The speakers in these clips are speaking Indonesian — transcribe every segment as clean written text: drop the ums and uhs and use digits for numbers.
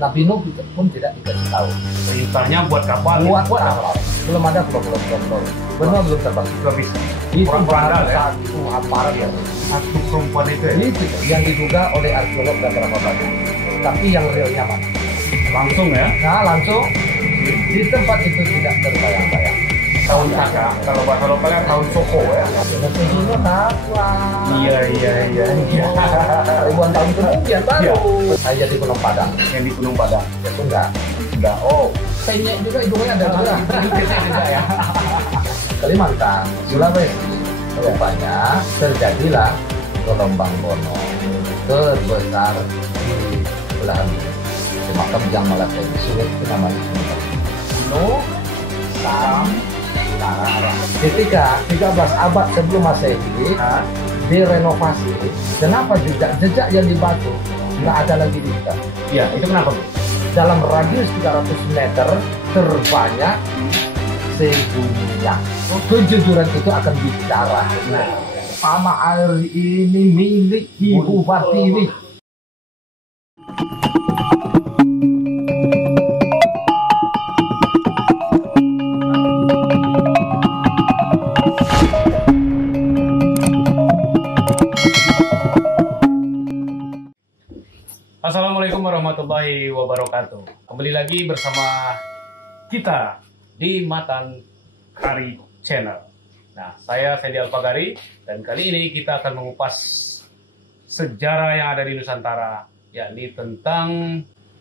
Nabi Nuh pun tidak dikasih tahu. Perintahnya buat kapal. Buat kapal. Belum ada pulau-pulau. Benua belum terbang. Belum bisa. Itu Orang bandar ya. satu aparat ya. Satu perempuan itu ya. Itu yang diduga oleh arkeolog dan beberapa batu. Tapi yang realnya mana? Langsung ya. Nah langsung di tempat itu tidak terbayang-bayang. Tahun kakak. Kalau bahasa lokalnya tahun Soko ya. Itu kapan? Iya. Ribuan tahun kemudian baru saya jadi Gunung Padang. Yang di Gunung Padang. Itu enggak. Oh. Penyek juga hidungnya ada juga. Juga ya. Kalimantan, Sulawesi, rupanya terjadilah gelombang Bono terbesar di belahan bumi. Makam yang Malaka Sulit itu namanya Nuh, Sam, Tara. Ketika 13 abad sebelum Masehi direnovasi, kenapa jejak yang di batu nggak ada lagi di kita? Iya, itu kenapa Bu? Dalam radius 300 meter terbanyak sedunia. Kejujuran itu akan bicara. Tanah air ini milik Ibu Pertiwi. Assalamualaikum warahmatullahi wabarakatuh. Kembali lagi bersama kita di Matan Kari Channel. Nah, saya Fendi Alfagari dan kali ini kita akan mengupas sejarah yang ada di Nusantara, yakni tentang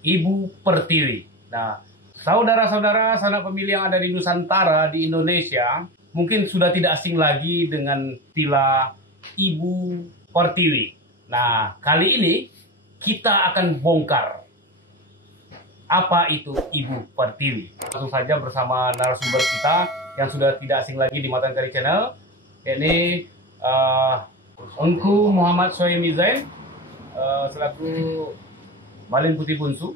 Ibu Pertiwi. Nah, saudara-saudara sanak pemilih yang ada di Nusantara di Indonesia mungkin sudah tidak asing lagi dengan istilah Ibu Pertiwi. Nah, kali ini kita akan bongkar apa itu Ibu Pertiwi. Langsung saja bersama narasumber kita yang sudah tidak asing lagi di Matan Kari Channel, yakni Engku Muhammad Soemi Zain selaku Malin Putih Bunsu.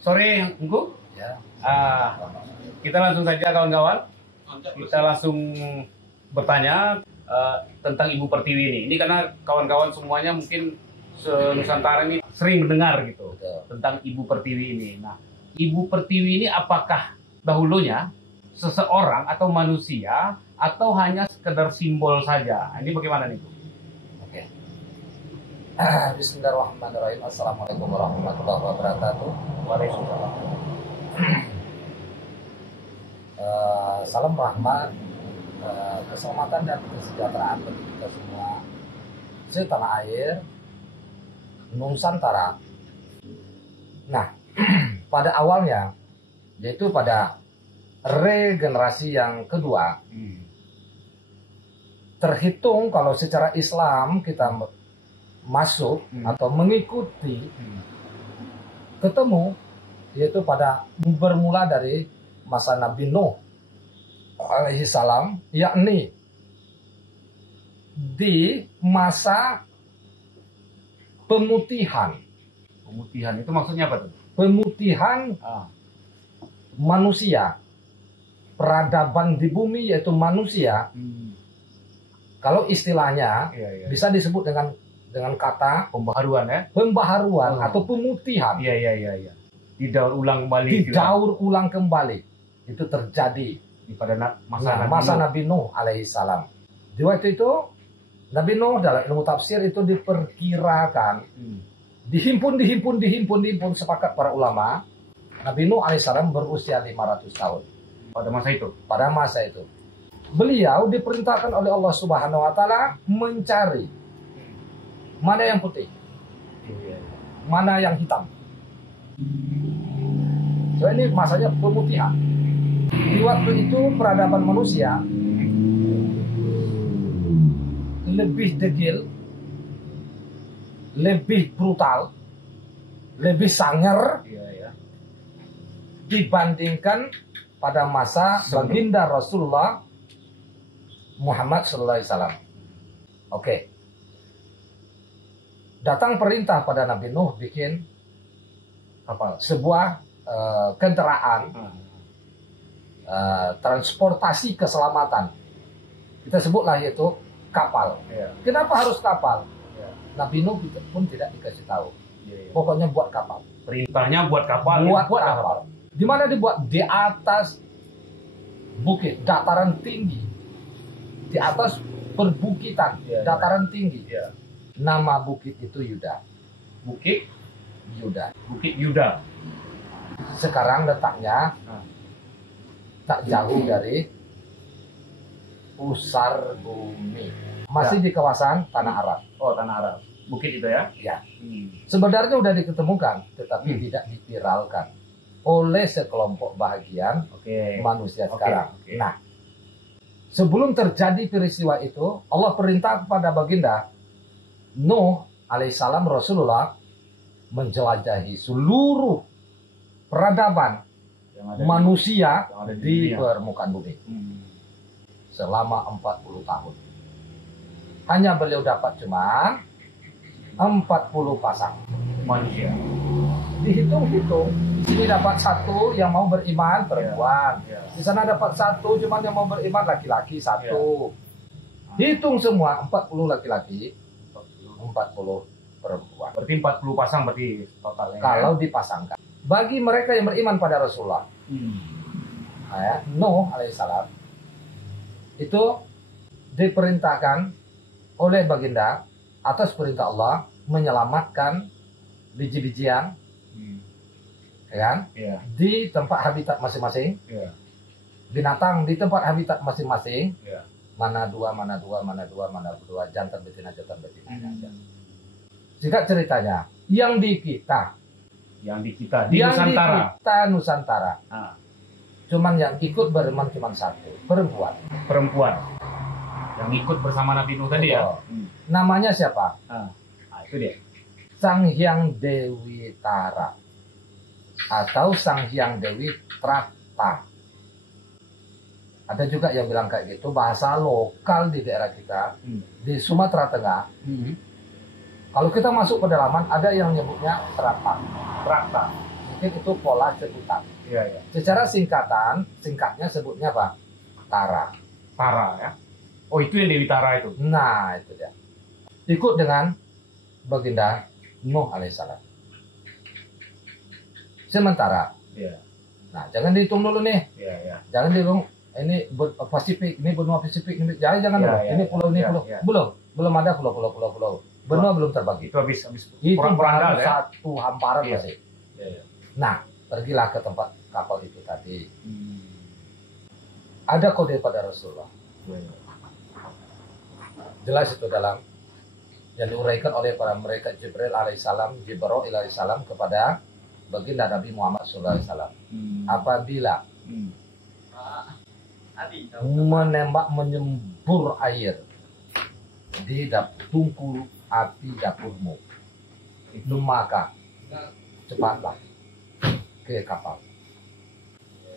Sore Engku. Ya. Kita langsung saja kawan-kawan. Kita langsung bertanya tentang Ibu Pertiwi ini. Ini karena kawan-kawan semuanya mungkin Nusantara ini sering mendengar gitu. Betul. Tentang Ibu Pertiwi ini. Nah, Ibu Pertiwi ini apakah dahulunya seseorang atau manusia atau hanya sekedar simbol saja? Ini bagaimana nih Bu? Oke. Bismillahirrahmanirrahim. Assalamualaikum warahmatullahi wabarakatuh. Waalaikumsalam. Salam rahmat, keselamatan dan kesejahteraan bagi kita semua setanah air Nusantara. Nah, pada awalnya, yaitu pada regenerasi yang kedua, terhitung kalau secara Islam kita masuk atau mengikuti ketemu, yaitu pada bermula dari masa Nabi Nuh alaihi salam, yakni di masa pemutihan. Pemutihan itu maksudnya apa tuh? Pemutihan manusia, peradaban di bumi yaitu manusia. Kalau istilahnya bisa disebut dengan kata pembaharuan ya? Pembaharuan atau pemutihan. Iya. Didaur ulang kembali. Didaur ulang kembali. Itu terjadi pada masa Nabi Nuh alaihi salam. Di waktu itu Nabi Nuh dalam ilmu tafsir itu diperkirakan dihimpun sepakat para ulama. Nabi Nuh alaihissalam berusia 500 tahun pada masa itu. Pada masa itu beliau diperintahkan oleh Allah Subhanahu wa taala mencari mana yang putih, mana yang hitam. So ini masanya pemutihan. Di waktu itu peradaban manusia lebih degil, lebih brutal, lebih sangar dibandingkan pada masa baginda Rasulullah Muhammad SAW. Oke. Datang perintah pada Nabi Nuh bikin sebuah kendaraan transportasi keselamatan. Kita sebutlah yaitu kapal. Kenapa harus kapal? Nabi Nuh pun tidak dikasih tahu. Pokoknya buat kapal. Perintahnya buat kapal. Buat kapal. Di mana dibuat? Di atas bukit, dataran tinggi. Di atas perbukitan, Ya, dataran tinggi. Ya. Nama bukit itu Yuda. Bukit Yuda. Bukit Yuda. Sekarang letaknya Nah. tak jauh dari pusar bumi. Masih di kawasan Tanah Arab. Oh, Tanah Arab. Bukit itu ya? Ya. Hmm. Sebenarnya sudah diketemukan, tetapi tidak dipiralkan oleh sekelompok bahagian Oke. manusia Oke, sekarang. oke. Nah, sebelum terjadi peristiwa itu, Allah perintah kepada baginda Nuh alaihissalam Rasulullah menjelajahi seluruh peradaban Yang ada manusia yang ada di di dunia. permukaan bumi Hmm. selama 40 tahun. Hanya beliau dapat cuma 40 pasang. Manusia. Dihitung-hitung, di sini dapat satu yang mau beriman perempuan. Ya. Di sana dapat satu cuma yang mau beriman laki-laki satu. Hitung semua 40 laki-laki, 40 perempuan. Berarti 40 pasang berarti totalnya. Kalau dipasangkan. Bagi mereka yang beriman pada Rasulullah, Hmm. Nuh alaihissalam itu diperintahkan oleh baginda atas perintah Allah menyelamatkan biji-bijian, Hmm. ya kan, Ya. di tempat habitat masing-masing, Ya. binatang di tempat habitat masing-masing, Ya. mana dua, jantan betina. Hmm. Singkat ceritanya, yang di kita, Yang di kita di yang Nusantara. di kita Nusantara, Ah, cuman yang ikut beriman cuman satu, perempuan. perempuan yang ikut bersama Nabi Nuh tadi ya. Betul. Namanya siapa? Ah, itu dia. Sang Hyang Dewi Tara atau Sang Hyang Dewi Trata. Ada juga yang bilang kayak gitu, bahasa lokal di daerah kita di Sumatera Tengah. Kalau kita masuk pedalaman ada yang nyebutnya Trata. Trata. Mungkin itu pola sebutan. Iya, iya. Secara singkatnya sebutnya apa? Tara. Tara ya. Oh, itu yang Dewi Tara itu. Nah, itu dia. Ikut dengan baginda Nuh alaihissalam. Sementara, Iya. nah jangan dihitung dulu nih. Iya, iya. Jangan dihitung ini Pasifik, ini benua Pasifik, ini jangan Ya, dulu. ya, Ini pulau, ini ya, pulau. ya. Belum ada pulau. Benua belum terbagi. Itu habis Itu perang baru ya. satu hamparan Iya. masih. Iya, iya. Nah, pergilah ke tempat kapal itu tadi. Hmm. Ada kode pada Rasulullah. Iya, iya. Jelas itu dalam yang diuraikan oleh para malaikat Jibril alaihissalam, Jibril alaihissalam kepada baginda Nabi Muhammad SAW. Hmm. Apabila Hmm. menembak menyembur air di tungku api dapurmu, itu maka cepatlah ke kapal.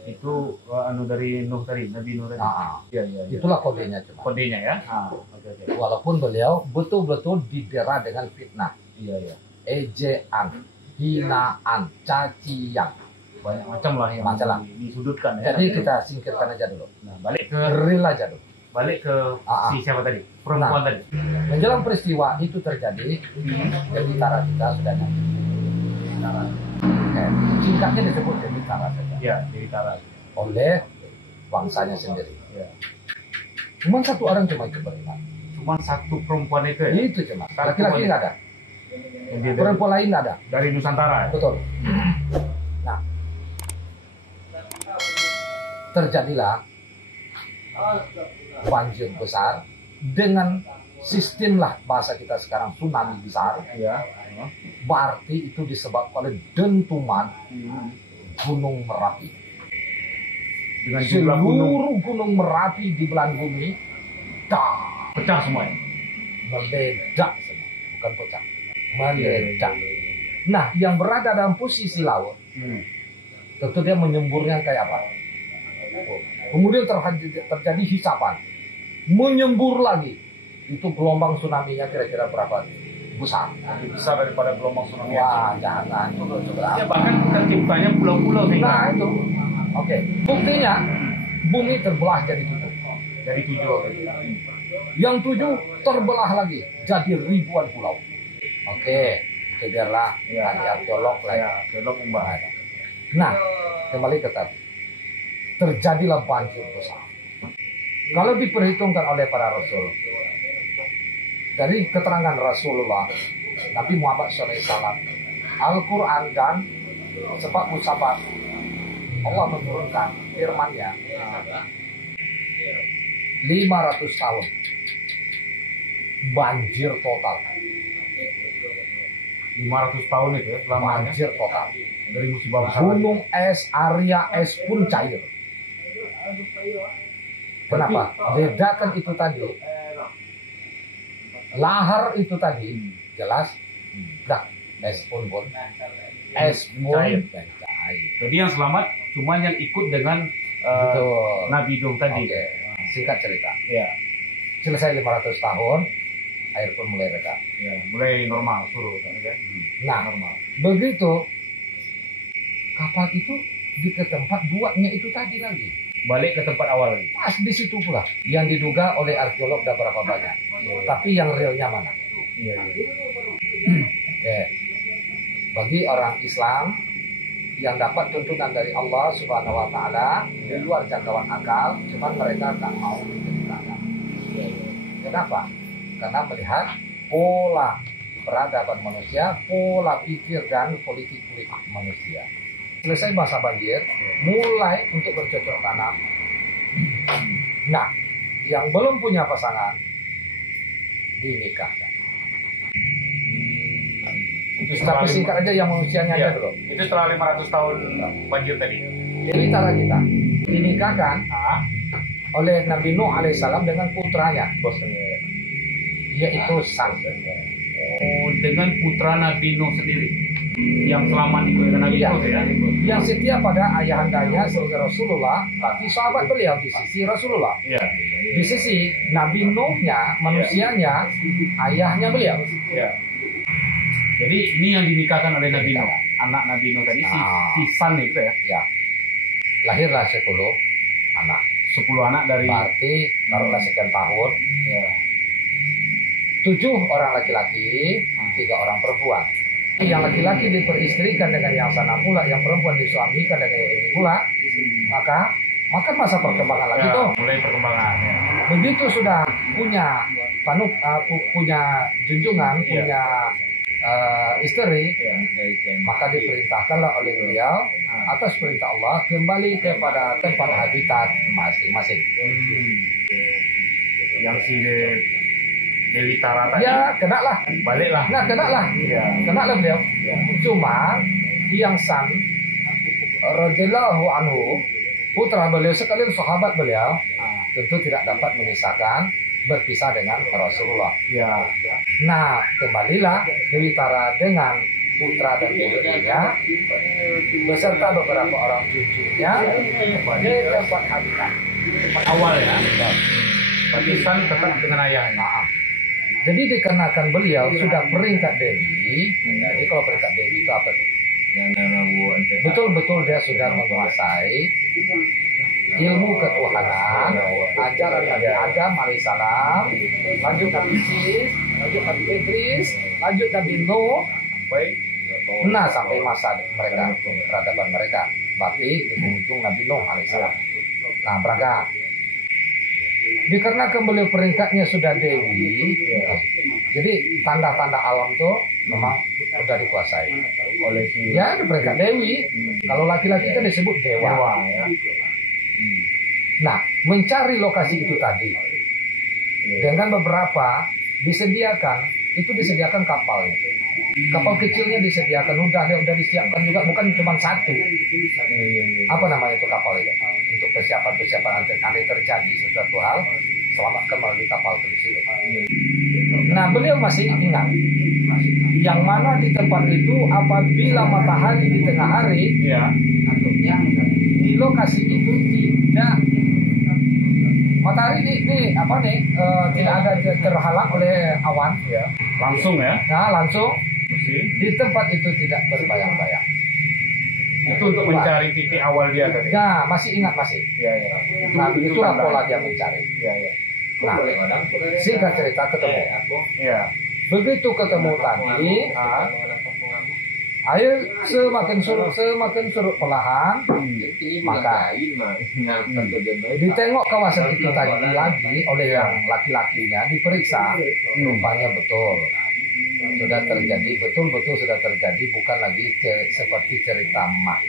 Itu anu dari Nuh tadi, Nabi Nuh tadi. Nah, Iya, iya, iya. itulah kodenya cuma. Kodenya ya. Ah, oke, oke. Walaupun beliau betul-betul didera dengan fitnah, Iya, iya. ejaan, hinaan, cacian. Banyak macam lah yang Macam lah. disudutkan ya. Jadi kita singkirkan aja dulu, Nah, balik ke real aja dulu. si siapa tadi? Perempuan tadi. Menjelang peristiwa itu terjadi, Dewi Tara kita sudah nyampe. Oke. Singkatnya disebut Dewi Tara saja. Iya, Dewi Tara. Oleh bangsanya sendiri. Iya. Cuma satu orang cuma ikut beriman. Cuma satu perempuan itu ya. Itu cuma. Laki-laki nggak ada. Yang dia Perempuan lain nggak ada. dari Nusantara ya. Betul. Nah, terjadilah banjir besar dengan sistem lah bahasa kita sekarang tsunami besar. Iya. Berarti itu disebabkan oleh dentuman Gunung Merapi. Dengan jumlah gunung Seluruh Gunung Merapi di belahan bumi pecah semuanya. meledak semua, bukan pecah, meledak. Nah, yang berada dalam posisi laut, tentu dia menyemburnya kayak apa? Kemudian terjadi hisapan, menyembur lagi. Itu gelombang tsunami-nya kira-kira berapa besar? Lebih besar daripada gelombang tsunami. Wah, jangan. Ya, bahkan terciptanya pulau-pulau sehingga Nah, itu. Oke, buktinya bumi terbelah jadi 7. dari 7. Yang 7 terbelah lagi jadi ribuan pulau. Oke, Itu biarlah ahli arkeolog lah. Ya, arkeolog yang bahas. Nah, kembali ke tadi. Terjadilah banjir besar. Kalau diperhitungkan oleh para rasul, dari keterangan Rasulullah, Nabi Muhammad SAW, Al-Quran dan sebab musabab, Allah menurunkan firman-Nya 500 tahun. Banjir total. 500 tahun itu ya, lamanya. Banjir total. Dari musibah besar. Gunung es, area es pun cair. Kenapa? Ledakan itu tadi, lahar itu tadi, jelas, dah es pun es pun Cair. cair. Jadi yang selamat cuma yang ikut dengan Betul. Nabi Nuh tadi. Oke. Singkat cerita, Ya, selesai 500 tahun, air pun mulai reda. ya, mulai normal suruh kan ya. Nah, Normal. begitu kapal itu di ke tempat buatnya itu tadi lagi. Balik ke tempat awal lagi. Pas di situ pula yang diduga oleh arkeolog ada berapa banyak. Tapi yang realnya mana? Iya, iya. Oke. Bagi orang Islam yang dapat tuntunan dari Allah Subhanahu wa taala di luar jangkauan akal, cuman mereka tak mau diceritakan. Kenapa? Karena melihat pola peradaban manusia, pola pikir dan politik manusia. Selesai masa banjir, mulai untuk bercocok tanam. Nah, yang belum punya pasangan dinikahkan. Tapi singkat aja yang manusianya aja dulu. Itu setelah 500 tahun banjir tadi. Dewi Tara kita dinikahkan Ah, oleh Nabi Nuh alaihissalam dengan putranya, yaitu Sam. oh, dengan putra Nabi Nuh sendiri yang selamat itu dengan Nabi Iya. Nuh ya. Yang setia pada ayahandanya sebagai Rasulullah, tapi sahabat beliau di sisi Rasulullah. Iya. Di sisi Nabi Nuhnya, manusianya, ayahnya beliau. Iya. Jadi ini yang dinikahkan oleh Nabi Nuh, anak Nabi Nuh tadi si San itu ya. Ya, lahirlah 10 anak. 10 anak dari Berarti taruhlah sekian tahun, ya. 7 orang laki-laki, 3 orang perempuan. Yang laki-laki diperistrikan dengan yang sana pula, yang perempuan disuamikan dengan yang ini pula, maka masa perkembangan lagi tuh. Mulai perkembangan ya. Begitu sudah punya punya junjungan, Iya. punya istri, Ya. maka diperintahkanlah oleh beliau atas perintah Allah kembali kepada tempat habitat masing-masing. Yang si Dewi Tara tadi Ya, kenalah. baliklah. Nah, kenalah. Iya. Kenalah beliau. Ya. Cuma yang San radhiyallahu anhu, putra beliau sekalian sahabat beliau, tentu tidak dapat memisahkan berpisah dengan Rasulullah. Ya. Nah, kembalilah Dewi Tara dengan putra dan putrinya beserta beberapa orang cucunya di tempat habitat. Awal ya. Tapi San tetap dengan ayahnya. Nah, jadi dikarenakan beliau sudah peringkat Dewi, jadi kalau peringkat Dewi itu apa sih? Betul-betul dia sudah menguasai ilmu ketuhanan, ajaran Nabi Adam alaihissalam, lanjut Nabi Sis, lanjut Nabi Idris, lanjut Nabi Nuh, nah sampai masa mereka, peradaban mereka, berarti di ujung Nabi Nuh alaihissalam. Nah, berangkat. Dikarenakan beliau peringkatnya sudah Dewi, jadi tanda-tanda alam tuh memang sudah dikuasai Oleh si ya, ada peringkat Dewi. Kalau laki-laki kan disebut dewa. Dewa ya. Nah, mencari lokasi itu tadi dengan beberapa disediakan kapalnya. Kapal kecilnya disediakan, udah disiapkan juga, bukan cuma satu. Apa namanya itu kapal itu? Untuk persiapan nanti terjadi sesuatu hal, selamatkan melalui kapal kecil. Nah, beliau masih ingat yang mana di tempat itu apabila matahari di tengah hari, Ya. di lokasi itu tidak matahari tidak ada terhalang oleh awan, Ya. Langsung ya. nah langsung Bersih. di tempat itu tidak berbayang-bayang. Itu untuk mencari titik awal dia tadi. Nah, masih ingat masih. Ya, ya. Nah, begitulah pola dia mencari. Ya, ya. Nah, singkat cerita ketemu. Ya. Begitu ketemu tadi, Air semakin surut perlahan, maka ditengok kawasan itu tadi lagi oleh yang laki-lakinya, diperiksa, rupanya betul sudah terjadi, betul-betul sudah terjadi, bukan lagi seperti cerita mak,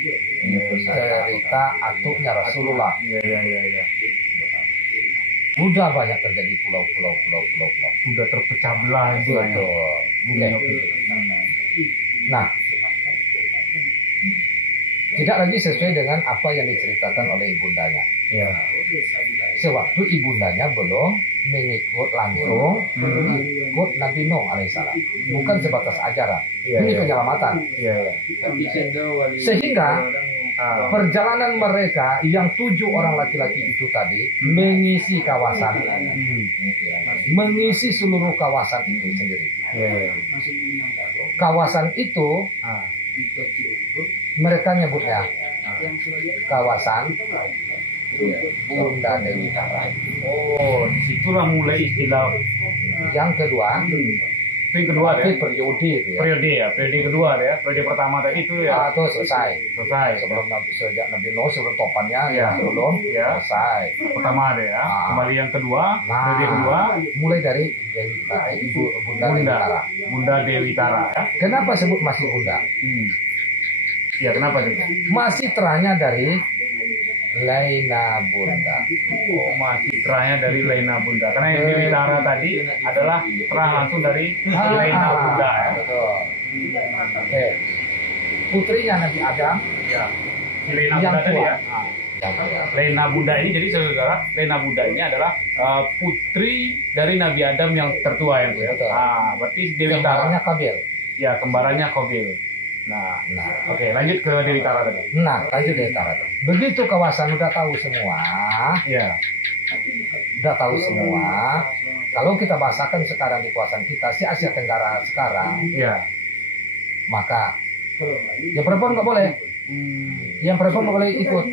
cerita atuknya Rasulullah. Udah banyak terjadi pulau. Sudah terpecah belah itu. Betul. Nah, tidak lagi sesuai dengan apa yang diceritakan oleh ibundanya. Ya. Sewaktu ibundanya belum mengikut langsung ikut Nabi Nuh alaihissalam, bukan sebatas ajaran, ini penyelamatan. Sehingga perjalanan mereka yang 7 orang laki-laki itu tadi mengisi kawasan, mengisi seluruh kawasan itu sendiri. Kawasan itu mereka nyebutnya kawasan Bunda Dewi Tara. Oh, disitulah mulai istilah. Yang kedua, Itu yang kedua ya. periode itu ya. Periode kedua ya. Periode pertama tadi itu ya. Atau selesai. Selesai. Sejak Nabi Nuh, sebelum topannya Ya. sebelum Ya. selesai. Pertama ada ya. Kembali yang kedua. Nah, Periode kedua. mulai dari Dewi Tara, Bunda Dewi Tara. Bunda Dewi Tara ya. Kenapa sebut masih Bunda? Ya, kenapa itu? Masih teranya dari Laina Bunda. Oh, masih terahnya dari Laina Bunda. Karena yang Dewi Tara tadi adalah terah langsung dari Laina Bunda ya. Betul. Oke. Putrinya Nabi Adam. Ya. Si Laina Yang Bunda tadi tua. ya. Yang kedua. Laina Bunda ini jadi saudara, Laina Bunda ini adalah putri dari Nabi Adam yang tertua yang ya. Betul. Berarti Dewi Tara. Kembarannya Kabil. Ya, kembarannya Kobil. Nah, oke, lanjut ke Dewi Tara tadi. Nah, lanjut Dewi Tara. Begitu kawasan udah tahu semua, Ya. udah tahu semua. Kalau kita bahasakan sekarang di kawasan kita, si Asia Tenggara sekarang, Ya. maka yang perempuan nggak boleh, yang perempuan nggak boleh ikut.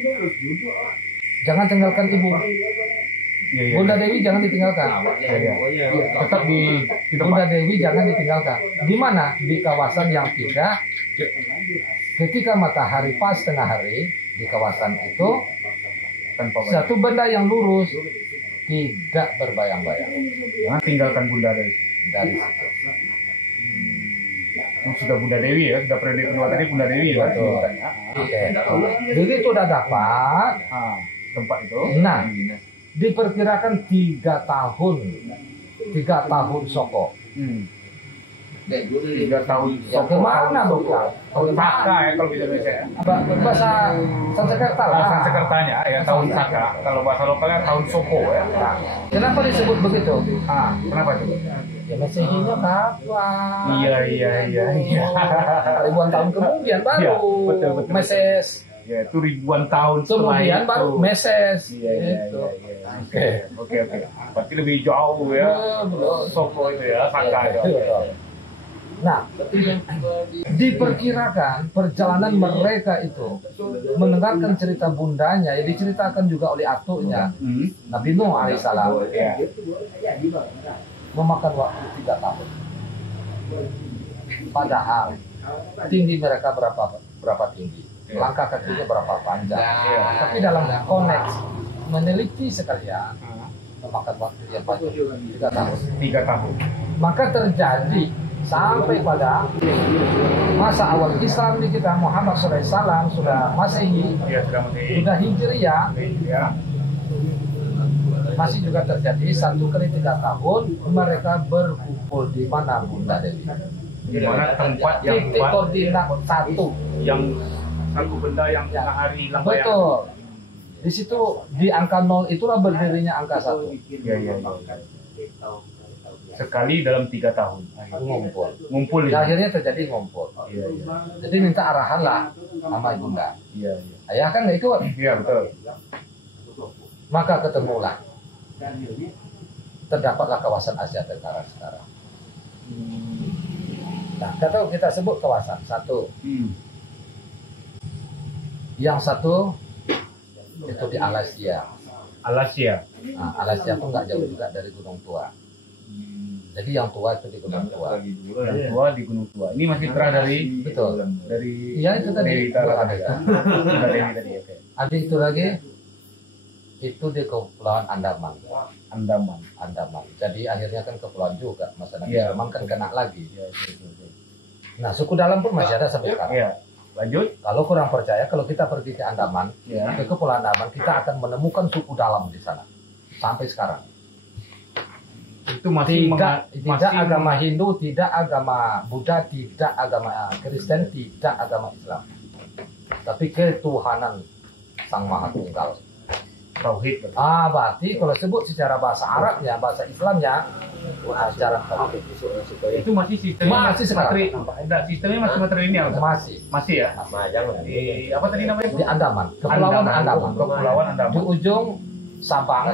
Jangan tinggalkan ibu. Ya. Bunda Dewi jangan ditinggalkan. Ya. Tetap di Bunda tempat. Dewi jangan ditinggalkan. Di mana? Di kawasan yang tidak. Ketika matahari pas tengah hari di kawasan itu, Tanpa bayang. satu benda yang lurus tidak berbayang-bayang Jangan tinggalkan Bunda Dewi. dari situ. Sudah Bunda Dewi ya, sudah periode kedua tadi Bunda Dewi ya. Betul. sebutannya. Oke. Begitu udah dapat, Tempat itu. nah diperkirakan 3 tahun, 3 tahun soko. 3 tahun. Ya kemana bukan? Tahun Saka ya kalau bisa Indonesia ya. Bahasa Sanskerta lah. Bahasa Sanskertanya ya tahun Saka. Kalau bahasa lokalnya tahun Soko ya. Nah, kenapa disebut begitu? Kenapa itu? Ya Masehinya kapan? Iya. Ribuan tahun kemudian baru Iya, betul. Meses. Ya itu ribuan tahun setelah Kemudian itu. baru Meses. Iya. Gitu. Oke. Berarti lebih jauh ya. Betul. Soko itu ya, Saka itu. Betul. Nah, diperkirakan perjalanan mereka itu mendengarkan cerita bundanya, yang diceritakan juga oleh atuknya Nabi Nuh alaihissalam, Ya. memakan waktu 3 tahun. Padahal tinggi mereka berapa tinggi, langkah kakinya berapa panjang. Tapi dalam konteks meneliti sekalian memakan waktu yang panjang 3 tahun. 3 tahun. Maka terjadi sampai pada masa awal Islam di kita, Muhammad SAW sudah Masehi, Ya sudah masih. sudah Hijriah, Ya. masih juga terjadi 1 kali 3 tahun mereka berkumpul di mana Bunda Dewi. Di mana tempat yang Titik koordinat satu. yang satu benda yang tengah hari lambayang. Betul. Di situ di angka 0 itulah berdirinya angka 1. Iya. Sekali dalam 3 tahun. Ngumpul. Ya, akhirnya terjadi ngumpul. Iya. Jadi minta arahan lah sama ibunda. Iya. Ayah kan nggak ikut. Iya betul. Maka ketemulah. Terdapatlah kawasan Asia Tenggara sekarang. Nah, kita sebut kawasan satu. Yang satu itu di Alasia. Alasia. Nah, Alasia pun nggak jauh juga dari Gunung Tua. Jadi yang tua itu di Gunung Tua. Yang tua di Gunung Tua. Ini masih terah dari Betul. dari Iya itu tadi. dari Tara ada ya. Sudah dari tadi oke. Ada itu lagi. Itu di Kepulauan Andaman. Andaman. Jadi akhirnya kan kepulauan juga. Masa Nabi Iya. Sulaiman kan kena lagi. Ya, betul. Nah suku dalam pun masih ada sampai sekarang. Ya, lanjut. Kalau kurang percaya, kalau kita pergi ke Andaman, Ya. ke Kepulauan Andaman, kita akan menemukan suku dalam di sana. Sampai sekarang. Itu masih Tidak agama Hindu, tidak agama Buddha, tidak agama Kristen, tidak agama Islam. Tapi ketuhanan Sang Maha Tunggal. tauhid. Berarti kalau sebut secara bahasa Arabnya, bahasa Islamnya, ajaran tauhid. Itu masih sistemnya Masih sekarang. sistemnya masih matrilineal. Masih ya. Di apa tadi namanya? Di Andaman, Kepulauan Andaman. Kepulauan Di Andaman. ujung Sabang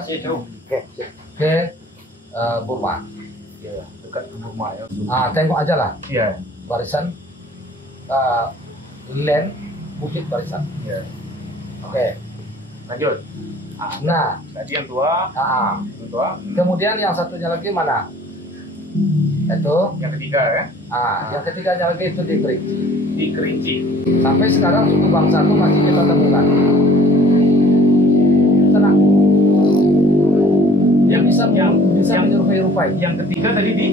ke Burma. Ya, dekat ke Burma ya. Tengok aja lah Iya. barisan land bukit barisan. Iya. Oke. Lanjut. Nah, Tadi yang tua, yang tua. kemudian yang satunya lagi mana? Itu. Yang ketiga ya, Yang ketiganya lagi itu di Kerinci. di Kerinci. Sampai sekarang suku bangsa itu masih kita temukan. Tenang. Yang bisa menyerupai-rupai. Yang ketiga tadi di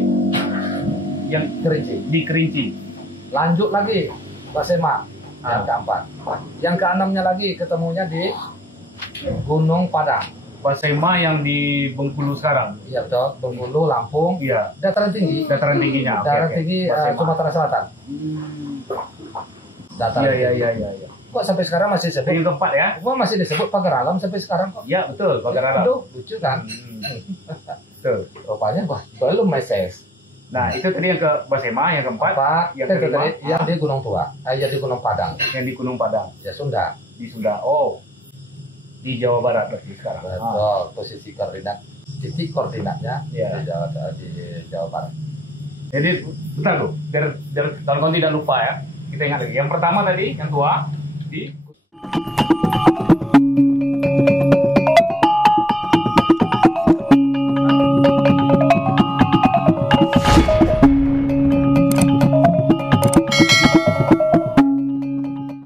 yang Kerinci. di Kerinci. Lanjut lagi Basema yang keempat. Yang keenamnya lagi ketemunya di Gunung Padang. Basema yang di Bengkulu sekarang. Iya betul, Bengkulu, Lampung, Iya, dataran tinggi. dataran tingginya. Oke, Dataran oke. tinggi Basema. Sumatera Selatan. Dataran Iya, tinggi. iya. Kok sampai sekarang masih disebut? Yang keempat ya. Kok masih disebut pagar alam sampai sekarang kok? Ya, betul, pagar alam. Aduh, lucu kan? Betul. Rupanya belum meses. Nah, itu tadi yang ke Basema, yang keempat, Yang yang kelima, yang di Gunung Tua, yang di Gunung Padang, yang di Gunung Padang, ya Sunda. di Sunda. Oh, di Jawa Barat berarti sekarang. Betul, posisi koordinat, titik koordinatnya Iya. di Jawa Barat. Jadi, bentar loh, biar kalau kau tidak lupa ya, kita ingat lagi. Yang pertama tadi, yang tua, di